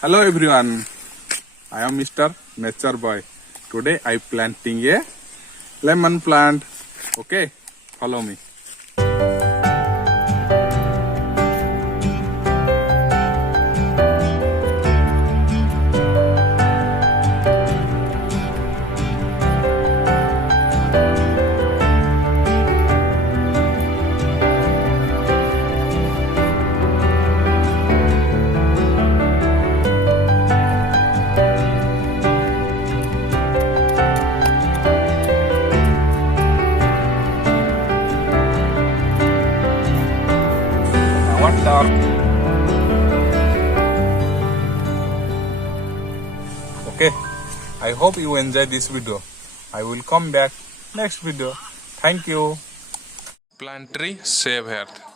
Hello everyone, I am Mr. Nature Boy. Today I planting a lemon plant. Okay, follow me. What dark? Okay, I hope you enjoy this video. I will come back next video. Thank you. Plant tree, save earth.